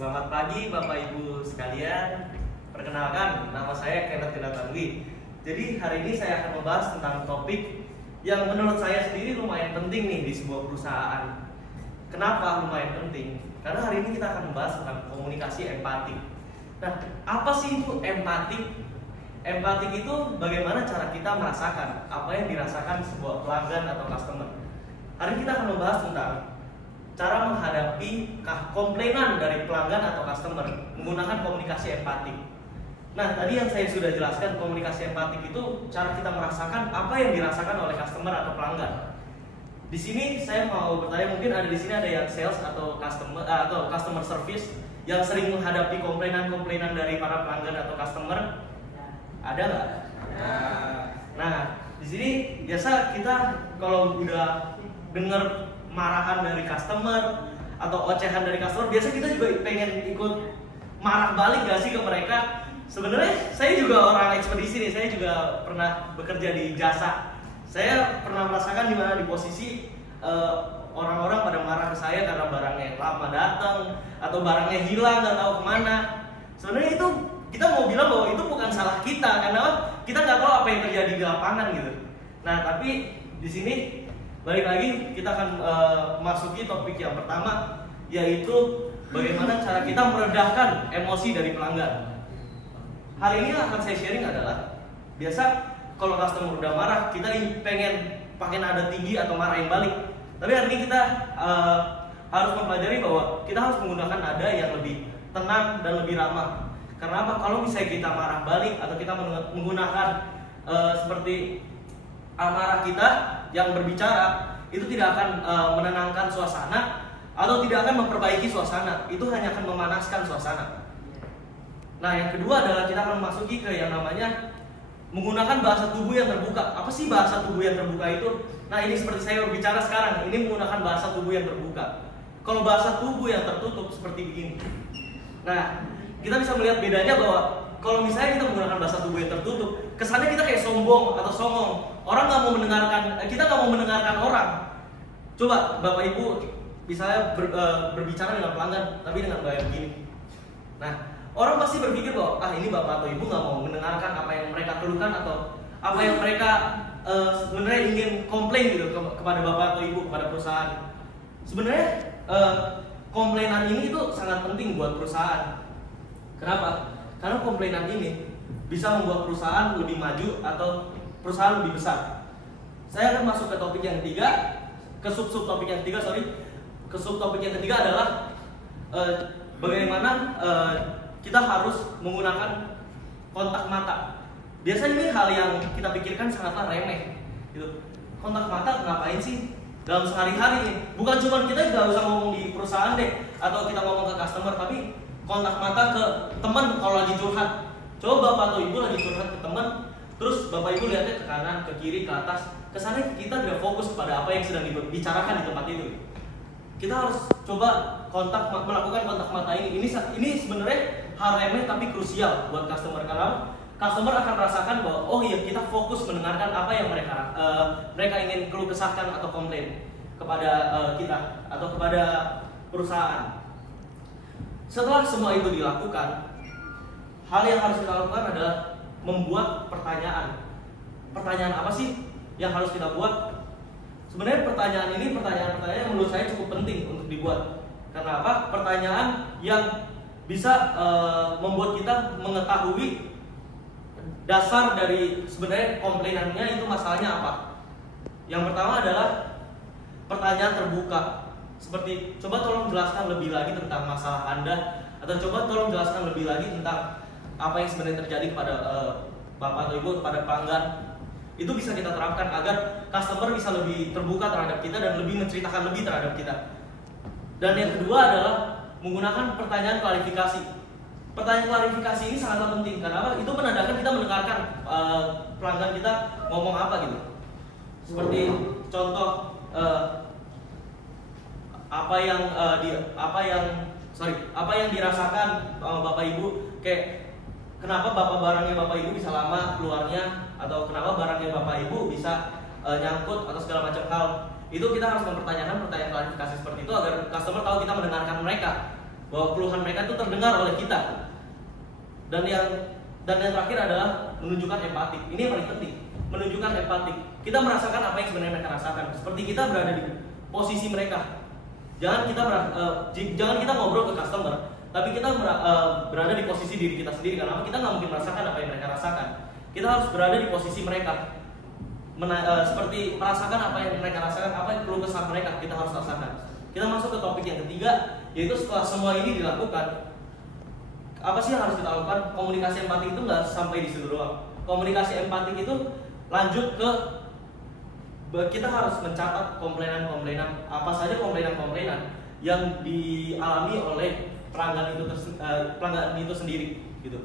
Selamat pagi Bapak Ibu sekalian. Perkenalkan, nama saya Kenneth Kenatanwi. Jadi hari ini saya akan membahas tentang topik yang menurut saya sendiri lumayan penting nih di sebuah perusahaan. Kenapa lumayan penting? Karena hari ini kita akan membahas tentang komunikasi empatik. Nah, apa sih itu empatik? Empatik itu bagaimana cara kita merasakan apa yang dirasakan sebuah pelanggan atau customer. Hari ini kita akan membahas tentang cara menghadapi komplainan dari pelanggan atau customer menggunakan komunikasi empatik. Nah, tadi yang saya sudah jelaskan, komunikasi empatik itu cara kita merasakan apa yang dirasakan oleh customer atau pelanggan. Di sini saya mau bertanya, mungkin ada di sini ada yang sales atau customer service yang sering menghadapi komplainan dari para pelanggan atau customer. Ada nggak? Nah, di sini biasa kita kalau udah dengar marahan dari customer atau ocehan dari customer, biasa kita juga pengen ikut marah balik gak sih ke mereka. Sebenarnya saya juga orang ekspedisi nih, saya juga pernah bekerja di jasa. Saya pernah merasakan di mana di posisi orang-orang pada marah ke saya karena barangnya lama datang atau barangnya hilang nggak tahu kemana. Sebenarnya itu kita mau bilang bahwa itu bukan salah kita karena kita nggak tahu apa yang terjadi di lapangan gitu. Nah, tapi di sini balik lagi kita akan masuki topik yang pertama, yaitu bagaimana cara kita meredahkan emosi dari pelanggan. Hari ini akan saya sharing adalah, biasa kalau customer udah marah kita pengen pakai nada tinggi atau marahin balik. Tapi hari ini kita harus mempelajari bahwa kita harus menggunakan nada yang lebih tenang dan lebih ramah. Karena apa? Kalau misalnya kita marah balik atau kita menggunakan seperti amarah kita yang berbicara, itu tidak akan menenangkan suasana atau tidak akan memperbaiki suasana, itu hanya akan memanaskan suasana. Nah, yang kedua adalah kita akan memasuki ke yang namanya menggunakan bahasa tubuh yang terbuka. Apa sih bahasa tubuh yang terbuka itu? Nah, ini seperti saya berbicara sekarang, ini menggunakan bahasa tubuh yang terbuka. Kalau bahasa tubuh yang tertutup seperti begini. Nah, kita bisa melihat bedanya bahwa kalau misalnya kita menggunakan bahasa tubuh yang tertutup, kesannya kita kayak sombong atau songong. Orang nggak mau mendengarkan, kita nggak mau mendengarkan orang. Coba Bapak Ibu misalnya berbicara dengan pelanggan, tapi dengan gaya begini. Nah, orang pasti berpikir bahwa ini Bapak atau Ibu nggak mau mendengarkan apa yang mereka keluhkan atau apa yang mereka sebenarnya ingin komplain gitu kepada Bapak atau Ibu, kepada perusahaan. Sebenarnya komplainan ini itu sangat penting buat perusahaan. Kenapa? Karena komplainan ini bisa membuat perusahaan lebih maju atau perusahaan lebih besar. Saya akan masuk ke topik yang ketiga, ke subtopik yang ketiga, Ke subtopik yang ketiga adalah bagaimana kita harus menggunakan kontak mata. Biasanya ini hal yang kita pikirkan sangatlah remeh gitu. Kontak mata ngapain sih dalam sehari-hari nih? Bukan cuma kita nggak usah ngomong di perusahaan deh, atau kita ngomong ke customer, tapi kontak mata ke teman kalau lagi curhat. Coba Bapak atau Ibu lagi curhat ke teman, terus Bapak Ibu lihatnya ke kanan, ke kiri, ke atas. Kesannya kita tidak fokus kepada apa yang sedang dibicarakan di tempat itu. Kita harus coba melakukan kontak mata ini. Ini sebenarnya hal remeh tapi krusial buat customer, karena customer akan merasakan bahwa oh iya, kita fokus mendengarkan apa yang mereka ingin keluh kesahkan atau komplain kepada kita atau kepada perusahaan. Setelah semua itu dilakukan, hal yang harus kita lakukan adalah membuat pertanyaan. Pertanyaan apa sih yang harus kita buat? Sebenarnya pertanyaan yang menurut saya cukup penting untuk dibuat. Karena apa? Pertanyaan yang bisa membuat kita mengetahui dasar dari sebenarnya komplainannya itu masalahnya apa. Yang pertama adalah pertanyaan terbuka. Seperti, coba tolong jelaskan lebih lagi tentang masalah Anda, atau coba tolong jelaskan lebih lagi tentang apa yang sebenarnya terjadi kepada Bapak atau Ibu, kepada pelanggan. Itu bisa kita terapkan agar customer bisa lebih terbuka terhadap kita dan lebih menceritakan lebih terhadap kita. Dan yang kedua adalah menggunakan pertanyaan klarifikasi. Pertanyaan klarifikasi ini sangatlah penting karena apa? Itu menandakan kita mendengarkan pelanggan kita ngomong apa gitu. Seperti contoh apa yang dirasakan Bapak Ibu, kayak kenapa barangnya Bapak Ibu bisa lama keluarnya, atau kenapa barangnya Bapak Ibu bisa nyangkut atau segala macam hal. Itu kita harus mempertanyakan pertanyaan klarifikasi seperti itu agar customer tahu kita mendengarkan mereka. bahwa keluhan mereka itu terdengar oleh kita. Dan yang terakhir adalah menunjukkan empati. Ini yang paling penting, menunjukkan empati. Kita merasakan apa yang sebenarnya mereka rasakan, seperti kita berada di posisi mereka. Jangan kita ngobrol ke customer, tapi kita berada di posisi diri kita sendiri. Karena kita nggak mungkin merasakan apa yang mereka rasakan. Kita harus berada di posisi mereka, seperti merasakan apa yang mereka rasakan, apa yang keluh kesah mereka kita harus rasakan. Kita masuk ke topik yang ketiga, yaitu setelah semua ini dilakukan, apa sih yang harus kita lakukan? Komunikasi empati itu nggak sampai di situ doang. Komunikasi empati itu lanjut ke kita harus mencatat komplainan-komplainan, apa saja komplainan-komplainan yang dialami oleh pelanggan itu sendiri gitu.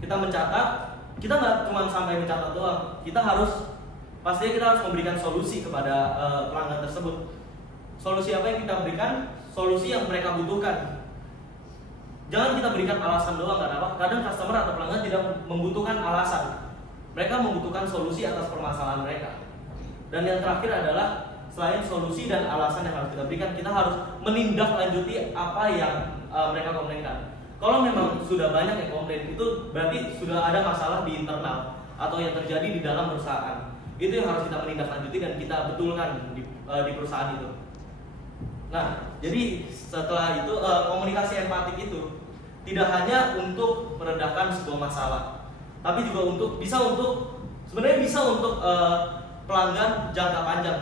Kita mencatat, kita nggak cuma sampai mencatat doang, pastinya kita harus memberikan solusi kepada pelanggan tersebut. Solusi apa yang kita berikan? Solusi yang mereka butuhkan. Jangan kita berikan alasan doang, nggak apa. Kadang customer atau pelanggan tidak membutuhkan alasan, mereka membutuhkan solusi atas permasalahan mereka. Dan yang terakhir adalah selain solusi dan alasan yang harus kita berikan, kita harus menindaklanjuti apa yang mereka komplainkan. Kalau memang sudah banyak yang komplain, itu berarti sudah ada masalah di internal atau yang terjadi di dalam perusahaan. Itu yang harus kita menindaklanjuti dan kita betulkan di perusahaan itu. Nah, jadi setelah itu komunikasi empatik itu tidak hanya untuk meredakan sebuah masalah, tapi juga sebenarnya bisa untuk pelanggan jangka panjang.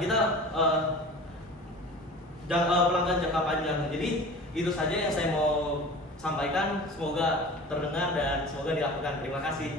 Pelanggan jangka panjang. Jadi itu saja yang saya mau sampaikan. Semoga terdengar dan semoga dilakukan. Terima kasih.